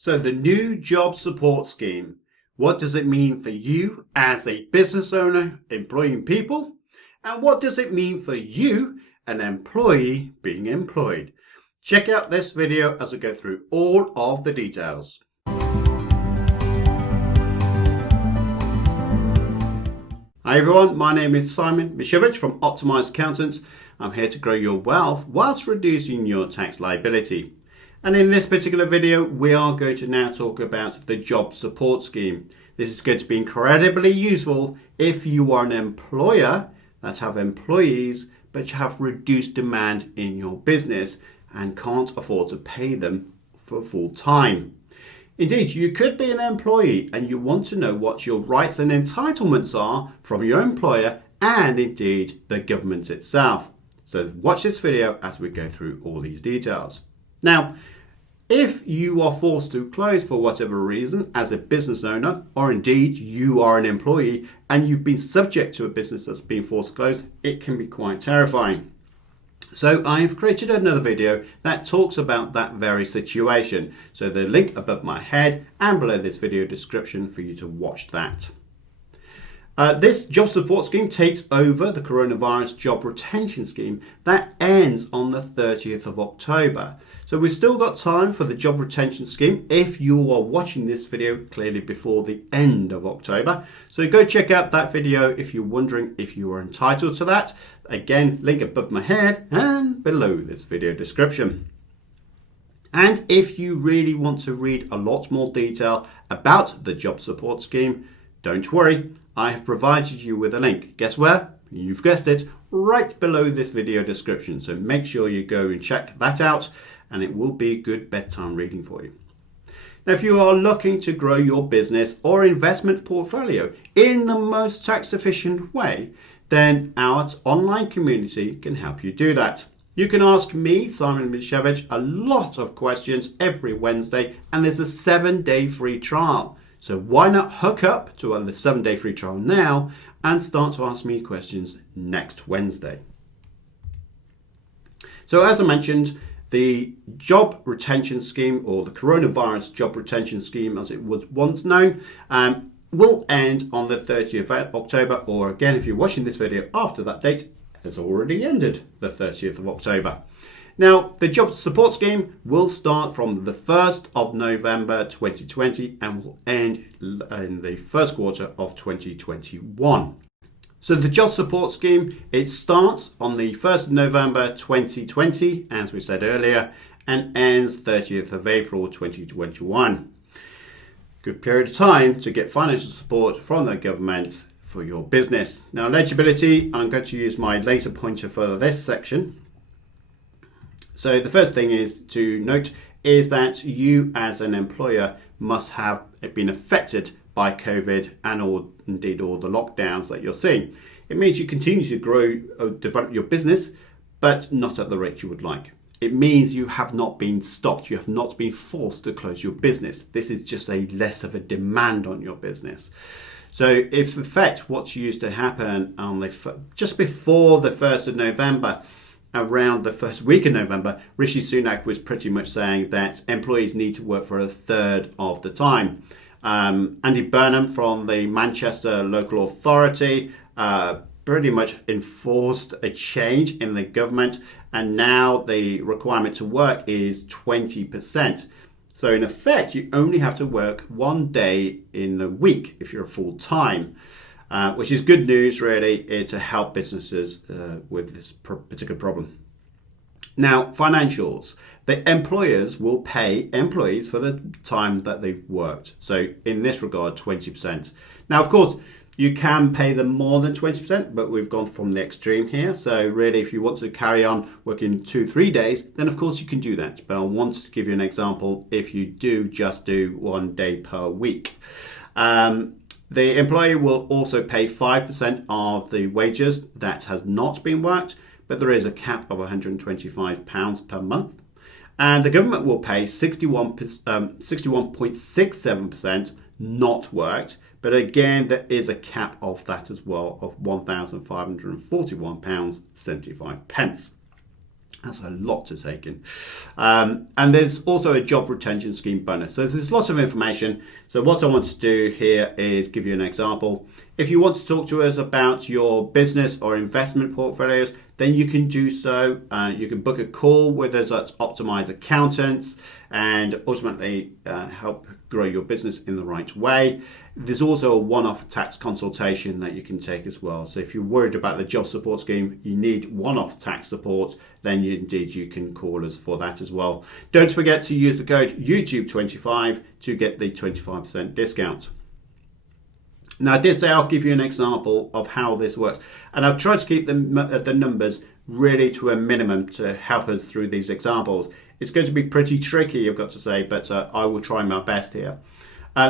So the new job support scheme, what does it mean for you as a business owner employing people? And what does it mean for you, an employee being employed? Check out this video as I go through all of the details. Hi everyone, my name is Simon Misiewicz from Optimise Accountants. I'm here to grow your wealth whilst reducing your tax liability. And in this particular video, we are going to now talk about the job support scheme. This is going to be incredibly useful if you are an employer that have employees but you have reduced demand in your business and can't afford to pay them for full time. Indeed, you could be an employee and you want to know what your rights and entitlements are from your employer and indeed the government itself. So watch this video as we go through all these details. Now, if you are forced to close for whatever reason as a business owner, or indeed you are an employee and you've been subject to a business that's been forced to close, it can be quite terrifying. So I've created another video that talks about that very situation. So the link above my head and below this video description for you to watch that. This job support scheme takes over the coronavirus job retention scheme that ends on the 30th of October. So we've still got time for the job retention scheme if you are watching this video clearly before the end of October. So go check out that video if you're wondering if you are entitled to that. Again, link above my head and below this video description. And if you really want to read a lot more detail about the job support scheme, don't worry, I have provided you with a link. Guess where? You've guessed it, right below this video description. So make sure you go and check that out and it will be good bedtime reading for you. Now, if you are looking to grow your business or investment portfolio in the most tax efficient way, then our online community can help you do that. You can ask me, Simon Misiewicz, a lot of questions every Wednesday, and there's a 7-day free trial. So why not hook up to the 7-day free trial now and start to ask me questions next Wednesday. So as I mentioned, the job retention scheme, or the coronavirus job retention scheme as it was once known, will end on the 30th of October, or again, if you're watching this video after that date, has already ended the 30th of October. Now, the job support scheme will start from the 1st of November 2020 and will end in the first quarter of 2021. So the job support scheme, it starts on the 1st of November 2020, as we said earlier, and ends 30th of April 2021. Good period of time to get financial support from the government for your business. Now, eligibility, I'm going to use my laser pointer for this section. So the first thing is to note is that you as an employer must have been affected by COVID and or indeed all the lockdowns that you're seeing. It means you continue to grow or develop your business, but not at the rate you would like. It means you have not been stopped. You have not been forced to close your business. This is just a less of a demand on your business. So if in fact what used to happen on just before the 1st of November, around the first week of November, Rishi Sunak was pretty much saying that employees need to work for a third of the time. Andy Burnham from the Manchester local authority pretty much enforced a change in the government, and now the requirement to work is 20%. So in effect, you only have to work 1 day in the week if you're full time. Which is good news, really, to help businesses with this particular problem. Now, financials. The employers will pay employees for the time that they've worked. So in this regard, 20%. Now, of course, you can pay them more than 20%, but we've gone from the extreme here. So really, if you want to carry on working 2-3 days, then of course you can do that. But I want to give you an example if you just do 1 day per week. The employee will also pay 5% of the wages that has not been worked, but there is a cap of £125 per month. And the government will pay 61.67% not worked, but again, there is a cap of that as well of £1,541.75. That's a lot to take in. And there's also a job retention scheme bonus. So there's lots of information. So what I want to do here is give you an example. If you want to talk to us about your business or investment portfolios, then you can do so. You can book a call with us at Optimise Accountants and ultimately help grow your business in the right way. There's also a one-off tax consultation that you can take as well. So if you're worried about the job support scheme, you need one-off tax support, then you can call us for that as well. Don't forget to use the code YouTube25 to get the 25% discount. Now, I did say I'll give you an example of how this works, and I've tried to keep the numbers really to a minimum to help us through these examples. It's going to be pretty tricky, I've got to say, but I will try my best here.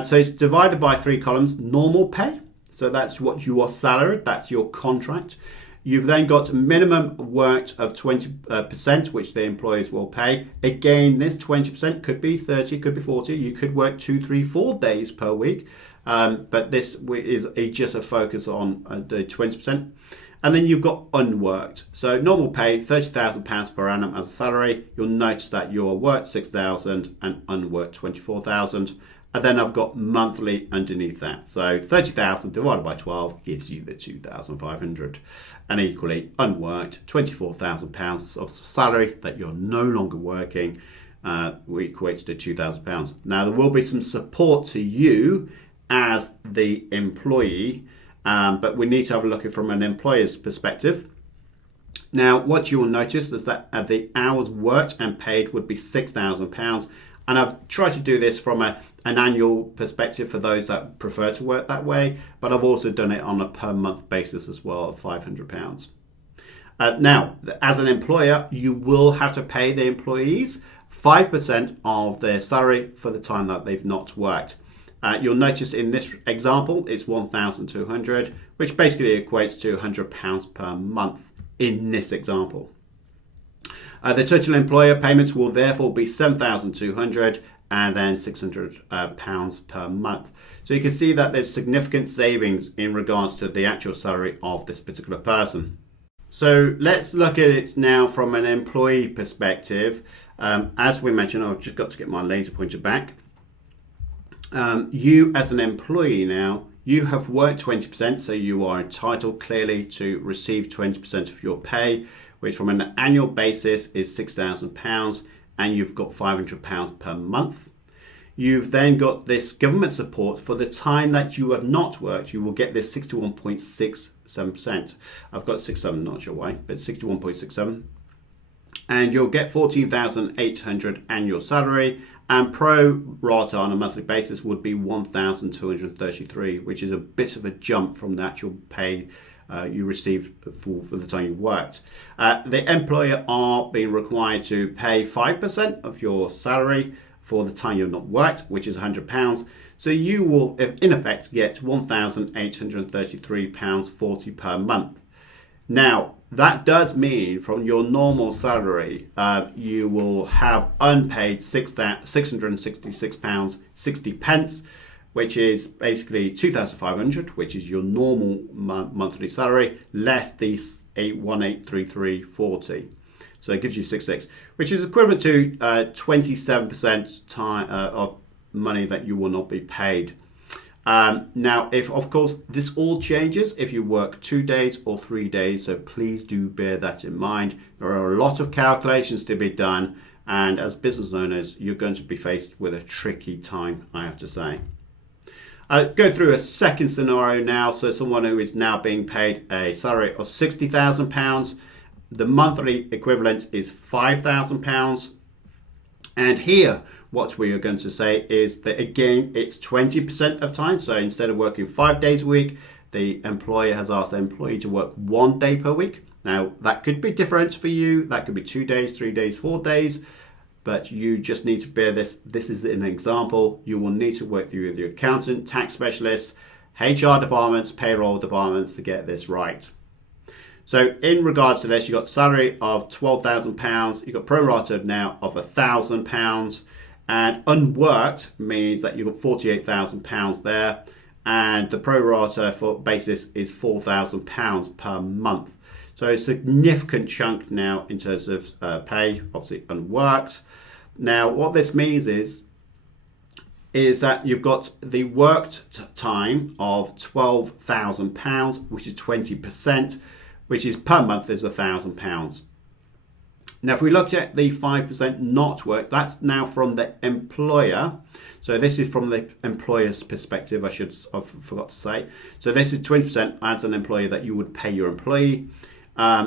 So it's divided by 3 columns. Normal pay, so that's what you are salaried, that's your contract. You've then got minimum worked of 20%, which the employers will pay. Again, this 20% could be 30, could be 40. You could work 2, 3, 4 days per week. But this is just a focus on the 20%. And then you've got unworked. So normal pay, £30,000 per annum as a salary. You'll notice that you're worked 6,000 and unworked 24,000. And then I've got monthly underneath that. So 30,000 divided by 12 gives you the 2,500. And equally, unworked, £24,000 of salary that you're no longer working, equates to £2,000. Now, there will be some support to you as the employee, but we need to have a look at it from an employer's perspective. Now, what you will notice is that the hours worked and paid would be £6,000. And I've tried to do this from an annual perspective for those that prefer to work that way, but I've also done it on a per month basis as well of £500. Now, as an employer, you will have to pay the employees 5% of their salary for the time that they've not worked. You'll notice in this example, it's 1,200, which basically equates to £100 per month in this example. The total employer payments will therefore be 7,200 and then £600 per month. So you can see that there's significant savings in regards to the actual salary of this particular person. So let's look at it now from an employee perspective. As we mentioned, I've just got to get my laser pointer back. You as an employee now, you have worked 20%, so you are entitled clearly to receive 20% of your pay, which from an annual basis is £6,000, and you've got £500 per month. You've then got this government support for the time that you have not worked. You will get this 61.67%. I've got 67, not sure why, but 61.67. And you'll get 14,800 annual salary, and pro rata on a monthly basis would be 1,233, which is a bit of a jump from the actual pay you received for the time you worked. The employer are being required to pay 5% of your salary for the time you've not worked, which is £100. So you will, in effect, get £1,833.40 per month. Now, that does mean from your normal salary, you will have unpaid £666.60, which is basically 2,500, which is your normal monthly salary, less the 1,833.40. So it gives you 66, which is equivalent to 27% of money that you will not be paid. Now, if of course this all changes if you work 2 days or 3 days, so please do bear that in mind. There are a lot of calculations to be done, and as business owners, you're going to be faced with a tricky time, I have to say. I'll go through a second scenario now. So someone who is now being paid a salary of £60,000, the monthly equivalent is £5,000, and here what we are going to say is that again it's 20% of time. So instead of working 5 days a week, the employer has asked the employee to work 1 day per week. Now that could be different for you, that could be 2 days, 3 days, 4 days, but you just need to bear this. This is an example. You will need to work through your accountant, tax specialists, HR departments, payroll departments to get this right. So in regards to this, you've got salary of £12,000, you've got prorated now of £1,000, and unworked means that you've got £48,000 there, and the pro rata for basis is £4,000 per month. So a significant chunk now in terms of pay, obviously unworked. Now, what this means is that you've got the worked time of £12,000, which is 20%, which is per month is £1,000. Now, if we look at the 5% not worked, that's now from the employer. So this is from the employer's perspective, I forgot to say. So this is 20% as an employer that you would pay your employee.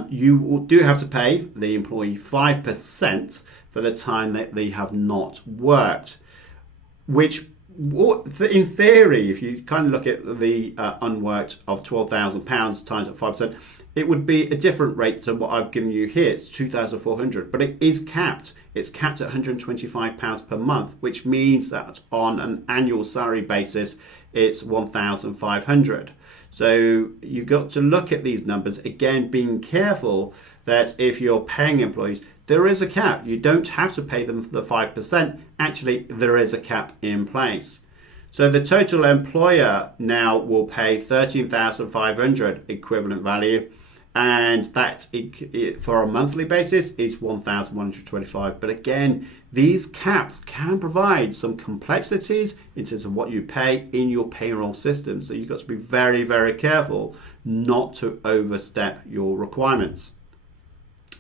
You do have to pay the employee 5% for the time that they have not worked, which in theory, if you kind of look at the unworked of £12,000 times at 5%, it would be a different rate to what I've given you here. It's 2,400, but it is capped. It's capped at £125 per month, which means that on an annual salary basis, it's 1,500. So you've got to look at these numbers, again, being careful that if you're paying employees, there is a cap. You don't have to pay them for the 5%. Actually, there is a cap in place. So the total employer now will pay 13,500 equivalent value, and that for a monthly basis is 1,125. But again, these caps can provide some complexities in terms of what you pay in your payroll system. So you've got to be very, very careful not to overstep your requirements.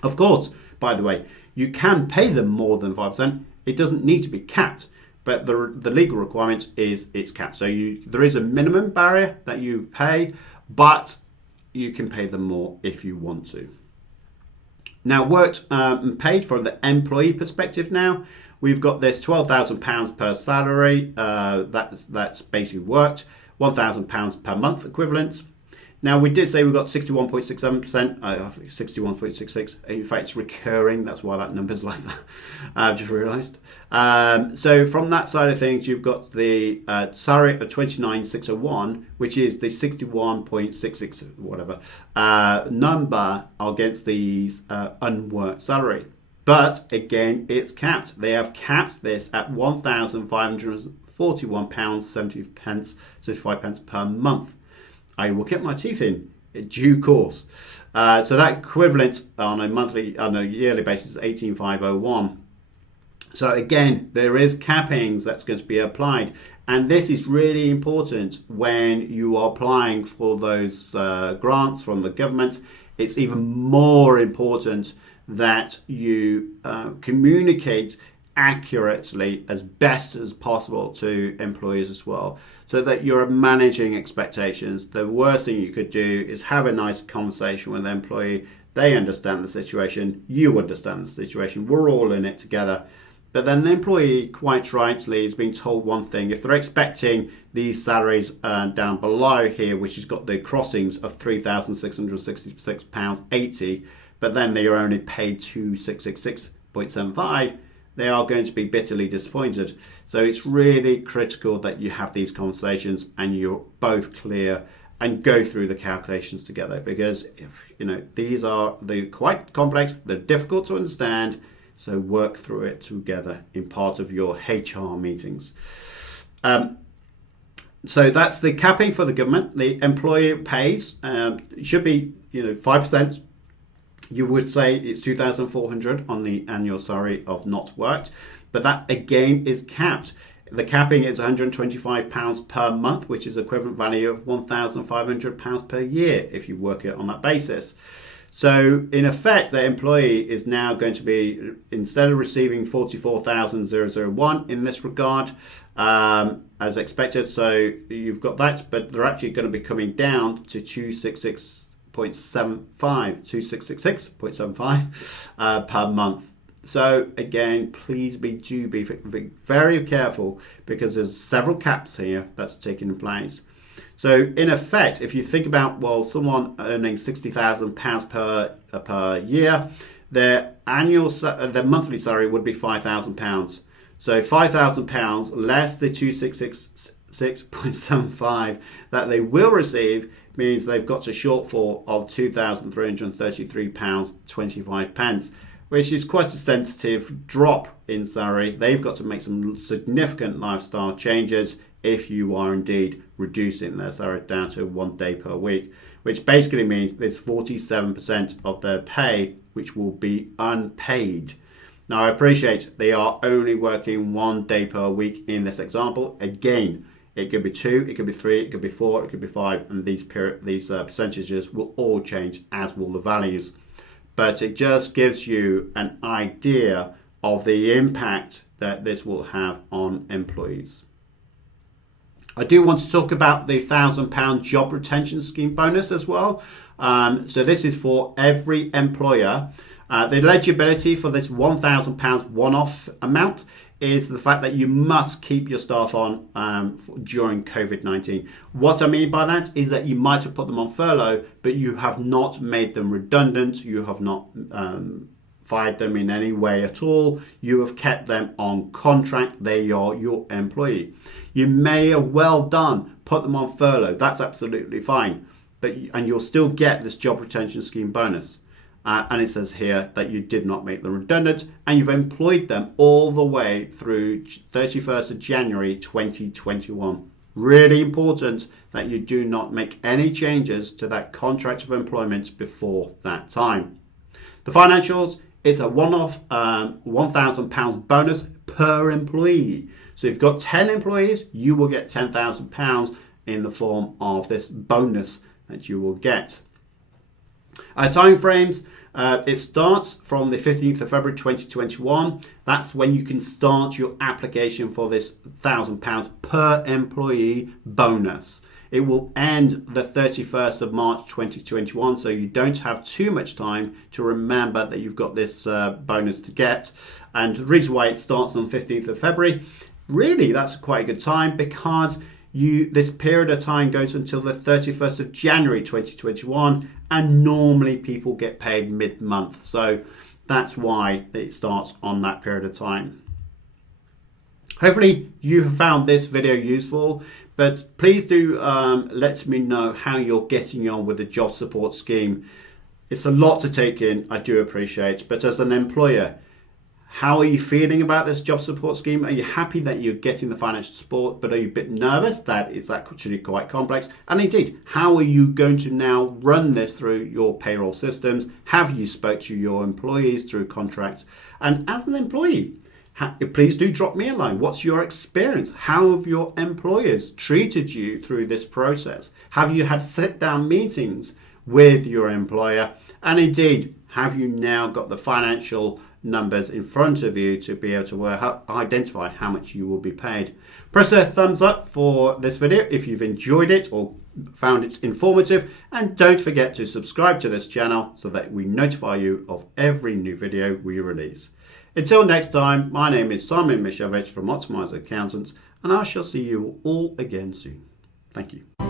Of course, by the way, you can pay them more than 5%. It doesn't need to be capped, but the legal requirement is it's capped. So there is a minimum barrier that you pay, but you can pay them more if you want to. Now, worked and paid from the employee perspective now, we've got this £12,000 per salary. That's basically worked, £1,000 per month equivalent. Now, we did say we've got 61.67%, I think 61.66%. In fact, it's recurring. That's why that number's like that. I've just realised. So from that side of things, you've got the salary of 29,601, which is the 61.66 whatever number against the unworked salary. But again, it's capped. They have capped this at £1,541.70, 75 per month. I will get my teeth in due course. So that equivalent on a yearly basis is 18,501. So again, there is cappings that's going to be applied, and this is really important when you are applying for those grants from the government. It's even more important that you communicate accurately as best as possible to employees as well, so that you're managing expectations. The worst thing you could do is have a nice conversation with the employee. They understand the situation, you understand the situation, we're all in it together. But then the employee, quite rightly, is being told one thing. If they're expecting these salaries down below here, which has got the crossings of £3,666.80, but then they are only paid 2,666.75, they are going to be bitterly disappointed. So it's really critical that you have these conversations and you're both clear and go through the calculations together, because these are quite complex, they're difficult to understand, so work through it together in part of your HR meetings. So that's the capping for the government. The employer pays should be 5%. You would say it's 2,400 on the annual salary of not worked, but that again is capped. The capping is £125 per month, which is equivalent value of £1,500 per year if you work it on that basis. So in effect, the employee is now going to be, instead of receiving 44,001 in this regard, as expected, so you've got that, but they're actually going to be coming down to 2666.75 per month. So again, please be very careful, because there's several caps here that's taking place. So in effect, if you think about, someone earning £60,000 per year, their monthly salary would be £5,000. So £5,000 less the 2,666.75 that they will receive means they've got a shortfall of £2,333.25, which is quite a sensitive drop in salary. They've got to make some significant lifestyle changes if you are indeed reducing their salary down to 1 day per week, which basically means there's 47% of their pay which will be unpaid. Now, I appreciate they are only working 1 day per week in this example. Again, it could be 2, it could be 3, it could be 4, it could be 5, and these percentages will all change, as will the values. But it just gives you an idea of the impact that this will have on employees. I do want to talk about the £1,000 job retention scheme bonus as well. So this is for every employer. The eligibility for this £1,000 one-off amount is the fact that you must keep your staff on during COVID-19. What I mean by that is that you might have put them on furlough, but you have not made them redundant. You have not fired them in any way at all. You have kept them on contract. They are your employee. You may have well done put them on furlough. That's absolutely fine. And you'll still get this job retention scheme bonus. And it says here that you did not make them redundant and you've employed them all the way through 31st of January 2021. Really important that you do not make any changes to that contract of employment before that time. The financials is a one-off £1,000 bonus per employee. So if you've got 10 employees, you will get £10,000 in the form of this bonus that you will get. Time frames, it starts from the 15th of February 2021. That's when you can start your application for this £1,000 per employee bonus. It will end the 31st of March 2021, so you don't have too much time to remember that you've got this bonus to get. And the reason why it starts on 15th of February, really that's quite a good time because this period of time goes until the 31st of January 2021, and normally people get paid mid-month. So that's why it starts on that period of time. Hopefully you have found this video useful, but please do let me know how you're getting on with the job support scheme. It's a lot to take in, I do appreciate, but as an employer, how are you feeling about this job support scheme? Are you happy that you're getting the financial support, but are you a bit nervous that it's actually quite complex? And indeed, how are you going to now run this through your payroll systems? Have you spoke to your employees through contracts? And as an employee, please do drop me a line. What's your experience? How have your employers treated you through this process? Have you had sit-down meetings with your employer? And indeed, have you now got the financial numbers in front of you to be able to identify how much you will be paid? Press a thumbs up for this video if you've enjoyed it or found it informative, and don't forget to subscribe to this channel so that we notify you of every new video we release. Until next time, my name is Simon Misiewicz from Optimise Accountants, and I shall see you all again soon. Thank you.